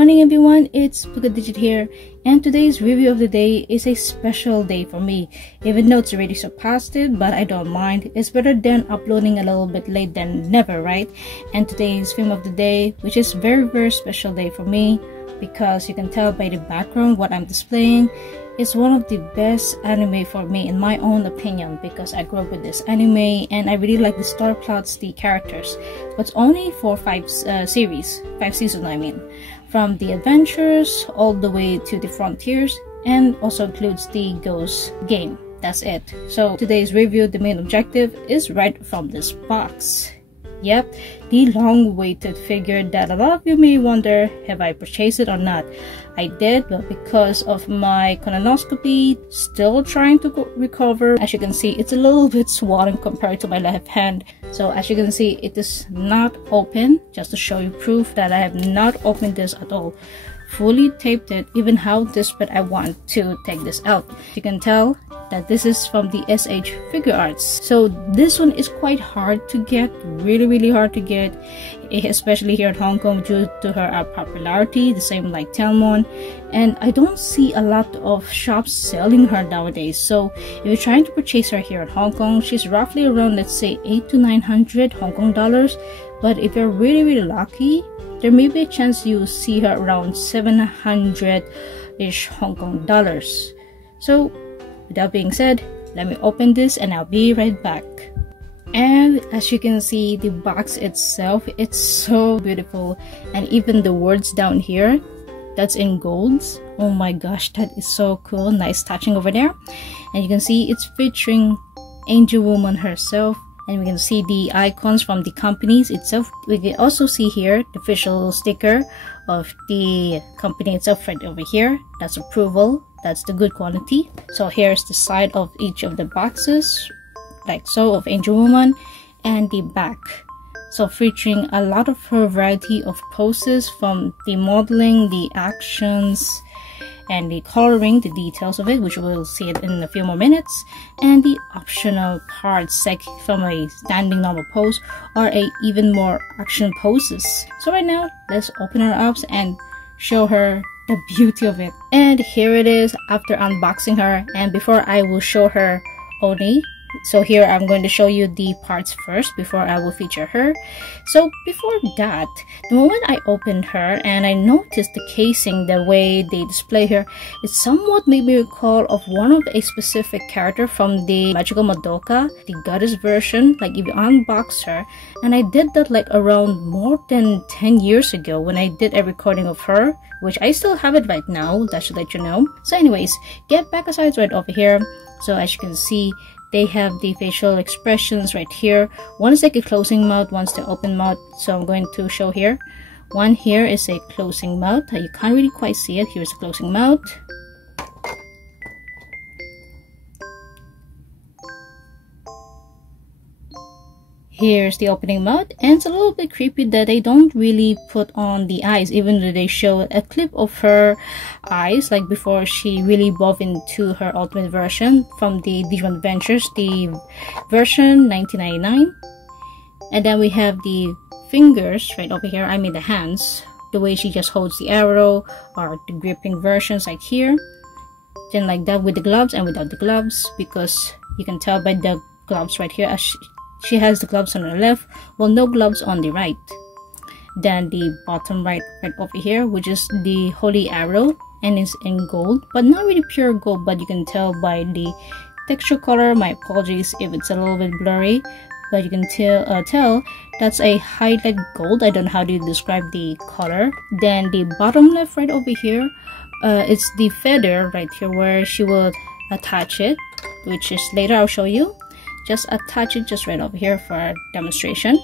morning everyone, it's Pokediged here, and today's review of the day is a special day for me. Even though it's already surpassed it, but I don't mind. It's better than uploading a little bit late than never, right? And today's film of the day, which is very special day for me, because you can tell by the background what I'm displaying, is one of the best anime for me in my own opinion, because I grew up with this anime and I really like the story plots, the characters. But it's only for 5 seasons I mean. From the adventures all the way to the frontiers, and also includes the ghost game. That's it. So today's review, the main objective is right from this box. Yep, the long-awaited figure that a lot of you may wonder, have I purchased it or not? I did, but because of my colonoscopy, still trying to recover. As you can see, it's a little bit swollen compared to my left hand. So as you can see, it is not open, just to show you proof that I have not opened this at all. Fully taped it, even how desperate I want to take this out. You can tell that this is from the SH Figuarts. So this one is quite hard to get, really hard to get, especially here at Hong Kong due to her popularity, the same like Telmon. And I don't see a lot of shops selling her nowadays. So if you're trying to purchase her here at Hong Kong, she's roughly around, let's say, 800 to 900 Hong Kong dollars. But if you're really lucky, there may be a chance you see her around 700-ish Hong Kong dollars. So, with that being said, let me open this and I'll be right back. And as you can see, the box itself, it's so beautiful. And even the words down here, that's in golds. Oh my gosh, that is so cool. Nice touching over there. And you can see it's featuring Angewomon herself. And we can see the icons from the companies itself. We can also see here the official sticker of the company itself right over here. That's approval. That's the good quality. So here's the side of each of the boxes, like so, of Angewomon, and the back. So featuring a lot of her variety of poses, from the modeling, the actions, and the coloring, the details of it, which we'll see it in a few more minutes, and the optional parts like from a standing normal pose or a even more action poses. So right now, let's open her up and show her the beauty of it. And here it is after unboxing her, and before I will show her Oni. So here I'm going to show you the parts first before I will feature her. So before that, the moment I opened her and I noticed the casing, the way they display her, it somewhat made me recall of one of a specific character from the Magical Madoka, the goddess version. Like if you unbox her, and I did that like around more than 10 years ago when I did a recording of her, which I still have it right now, that should let you know. So anyways, get back aside right over here. So as you can see, they have the facial expressions right here. One is like a closing mouth, one's the open mouth. So I'm going to show here. One here is a closing mouth. You can't really quite see it. Here's the closing mouth. Here's the opening mouth, and it's a little bit creepy that they don't really put on the eyes, even though they show a clip of her eyes, like before she really evolved into her ultimate version from the Digimon Adventures, the version 1999. And then we have the fingers right over here, I mean the hands, the way she just holds the arrow, or the gripping versions like here. Then like that with the gloves and without the gloves, because you can tell by the gloves right here, as she has the gloves on the left, well, no gloves on the right. Then the bottom right over here, which is the holy arrow, and it's in gold, but not really pure gold, but you can tell by the texture color. My apologies if it's a little bit blurry, but you can tell that's a highlight gold. I don't know how to describe the color. Then the bottom left right over here, it's the feather right here where she will attach it, which is later I'll show you. Just attach it just right over here for demonstration,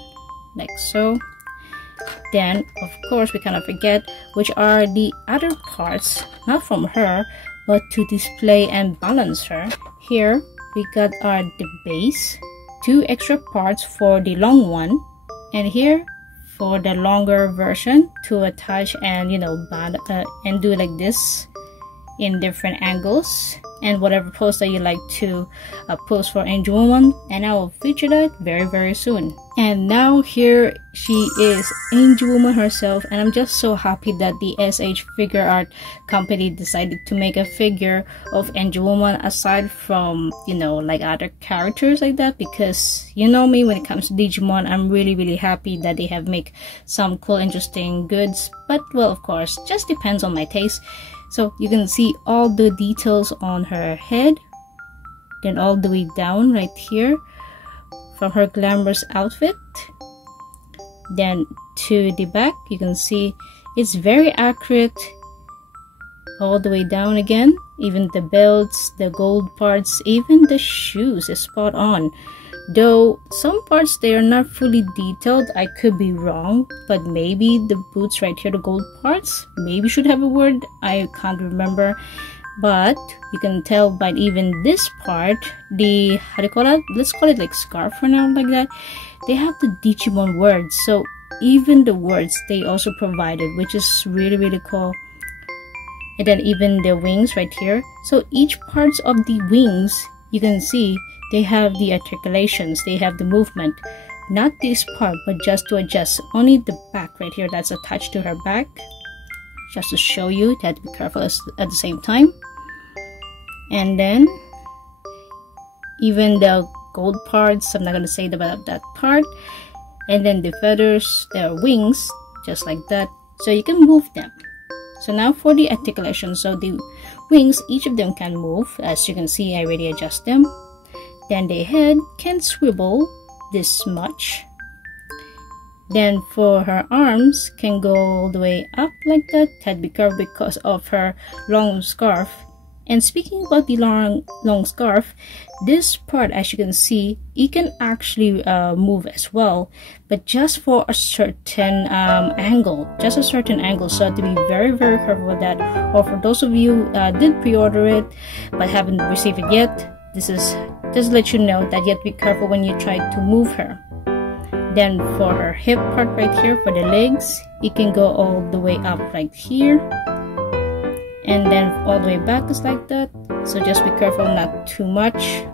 like so. Then of course we cannot forget which are the other parts, not from her, but to display and balance her. Here we got the base, 2 extra parts for the long one, and here for the longer version to attach and, you know, and do like this in different angles and whatever pose that you like to pose for Angewomon, and I will feature that very soon. And now here she is, Angewomon herself, and I'm just so happy that the SH Figuarts company decided to make a figure of Angewomon aside from, you know, like other characters like that, because you know me, when it comes to Digimon, I'm really happy that they have make some cool interesting goods, but well, of course, just depends on my taste. So you can see all the details on her head, then all the way down right here from her glamorous outfit, then to the back you can see it's very accurate all the way down again. Even the belts, the gold parts, even the shoes is spot on. Though some parts they are not fully detailed, I could be wrong, but maybe the boots right here, the gold parts, maybe should have a word, I can't remember. But you can tell by even this part, the, how do you call it, let's call it like scarf for now, like that, they have the Digimon words, so even the words they also provided, which is really cool. And then even the wings right here, so each parts of the wings you can see they have the articulations, they have the movement, not this part but just to adjust only the back right here that's attached to her back, just to show you, you have to be careful at the same time. And then even the gold parts, I'm not going to say about that part, and then the feathers, their wings, just like that, so you can move them. So now for the articulation, so the wings, each of them can move, as you can see I already adjust them. Then the head can swivel this much. Then for her arms can go all the way up like that, had be curved because of her long scarf. And speaking about the long scarf, this part, as you can see, it can actually move as well, but just for a certain angle, just a certain angle. So to be very careful with that. Or for those of you did pre-order it but haven't received it yet, this is just to let you know that you have to be careful when you try to move her. Then for her hip part right here, for the legs, it can go all the way up right here, and then all the way back is like that, so just be careful, not too much.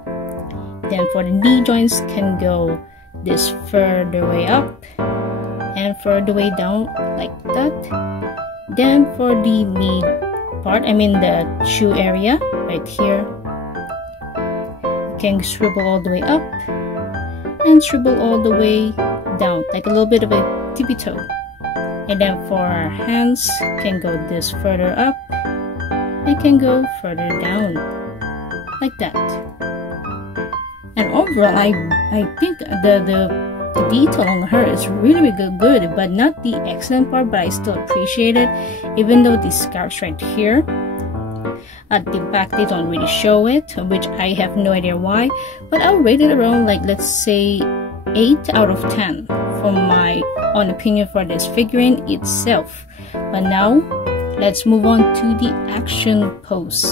Then for the knee joints can go this further way up and further way down like that. Then for the knee part, I mean the shoe area right here, can swivel all the way up and swivel all the way down, like a little bit of a tippy toe. And then for our hands, can go this further up and can go further down like that. And overall, I think the detail on her is really good, but not the excellent part, but I still appreciate it. Even though the scarves right here at the back they don't really show it, which I have no idea why, but I'll rate it around, like, let's say 8 out of 10 for my own opinion for this figurine itself. But now let's move on to the action pose.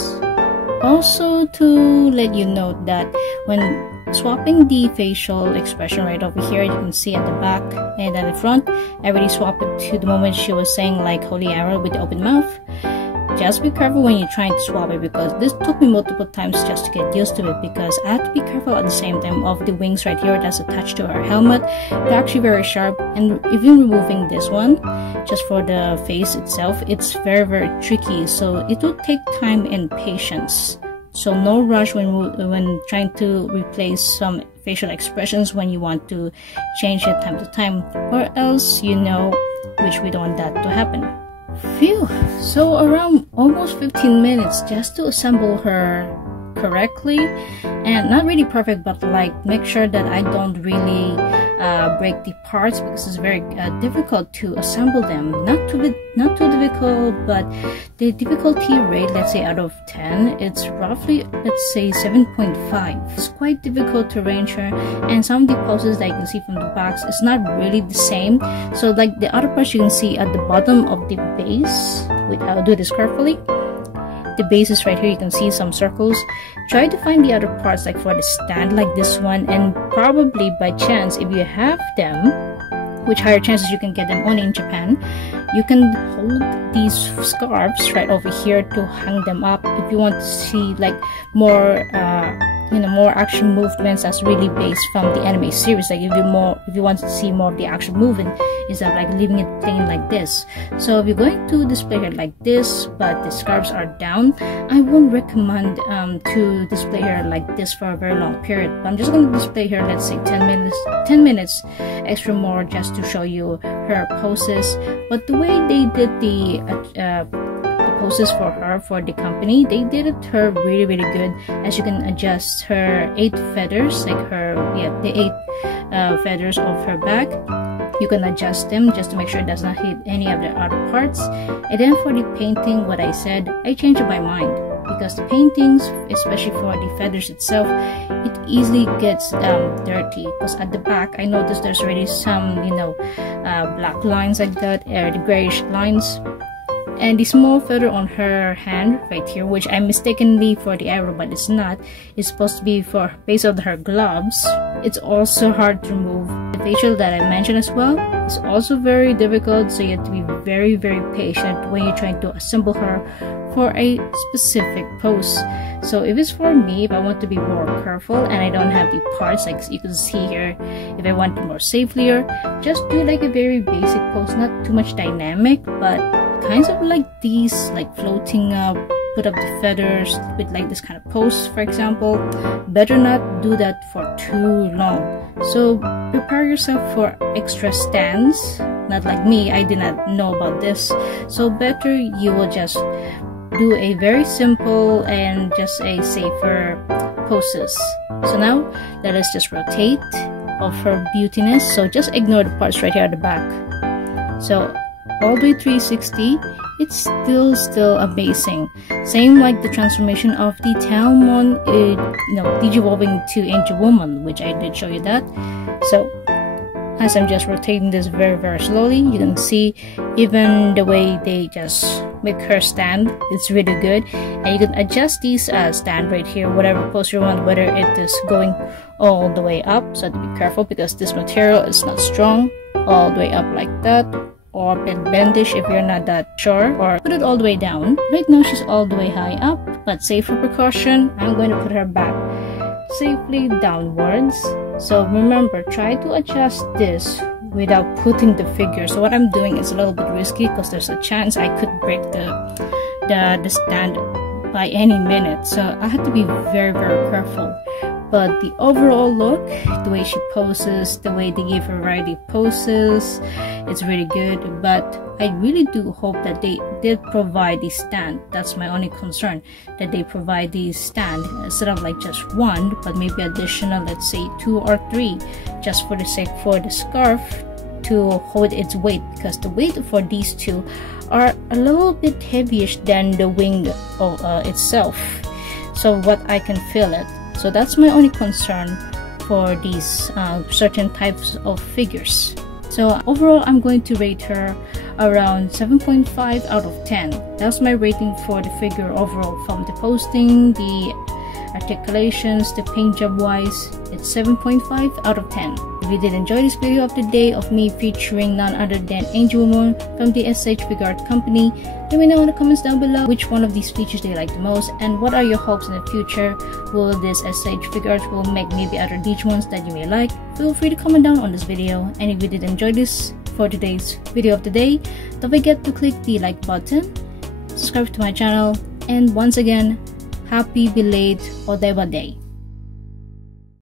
Also, to let you know that when swapping the facial expression right over here, you can see at the back and at the front, I already swapped it to the moment she was saying like holy arrow with the open mouth. Just be careful when you're trying to swap it, because this took me multiple times just to get used to it, because I have to be careful at the same time of the wings right here that's attached to her helmet. They're actually very sharp, and even removing this one just for the face itself, it's very tricky, so it will take time and patience. So no rush when trying to replace some facial expressions when you want to change it time to time, or else you know which we don't want that to happen. Phew, so around almost 15 minutes just to assemble her correctly, and not really perfect, but like make sure that I don't really break the parts, because it's very difficult to assemble them. Not too difficult, but the difficulty rate, let's say out of 10, it's roughly, let's say 7.5. It's quite difficult to arrange her, and some of the poses that you can see from the box is not really the same. So like the other parts you can see at the bottom of the base, wait, I'll do this carefully. The base is right here, you can see some circles. Try to find the other parts like for the stand like this one, and probably by chance if you have them, which higher chances you can get them only in Japan. You can hold these scarves right over here to hang them up if you want to see like more more action movements that's really based from the anime series. Like if you want to see more of the action movement instead of like leaving it plain like this. So if you're going to display her like this but the scarves are down, I won't recommend to display her like this for a very long period. But I'm just going to display her, let's say 10 minutes extra more, just to show you her poses. But the way they did the poses for her for the company, they did it her really good, as you can adjust her 8 feathers, like the 8 feathers of her back. You can adjust them just to make sure it does not hit any of the other parts. And then for the painting, what I said, I changed my mind, because the paintings, especially for the feathers itself, it easily gets dirty, because at the back I noticed there's already some black lines like that, or the grayish lines. And the small feather on her hand right here, which I mistakenly for the arrow but it's not, is supposed to be for base of her gloves. It's also hard to remove. The facial that I mentioned as well is also very difficult, so you have to be very patient when you're trying to assemble her for a specific pose. So if it's for me, if I want to be more careful and I don't have the parts like you can see here, if I want to more safelier, just do like a very basic pose, not too much dynamic, but kinds of like these, like floating up, put up the feathers with like this kind of pose, for example. Better not do that for too long. So prepare yourself for extra stands. Not like me, I did not know about this. So better you will just do a very simple and just a safer poses. So now let us just rotate of her beautiness. So just ignore the parts right here at the back. So all the way 360, it's still amazing. Same like the transformation of the Talmon, digivolving to Angewomon, which I did show you that. So as I'm just rotating this very slowly, you can see even the way they just make her stand, it's really good. And you can adjust these stand right here, whatever pose you want, whether it is going all the way up, so to be careful because this material is not strong, all the way up like that, or bendish if you're not that sure, or put it all the way down. Right now she's all the way high up, but safe for precaution, I'm going to put her back safely downwards. So remember, try to adjust this without putting the figure. So what I'm doing is a little bit risky because there's a chance I could break the stand by any minute, so I had to be very careful. But the overall look, the way she poses, the way they give her variety of poses, it's really good. But I really do hope that they did provide the stand. That's my only concern, that they provide the stand instead of like just one, but maybe additional, let's say 2 or 3, just for the sake for the scarf to hold its weight, because the weight for these two are a little bit heavyish than the wing itself. So what I can feel it. So that's my only concern for these certain types of figures. So overall, I'm going to rate her around 7.5 out of 10. That's my rating for the figure overall, from the posting, the articulations, the paint job wise. It's 7.5 out of 10. If you did enjoy this video of the day of me featuring none other than Angewomon from the SH Figuarts company, let me know in the comments down below which one of these features do you like the most, and what are your hopes in the future. Will this SH Figuarts will make maybe other Digimons that you may like? Feel free to comment down on this video. And if you did enjoy this for today's video of the day, don't forget to click the like button, subscribe to my channel, and once again, happy belated Odaiba Day.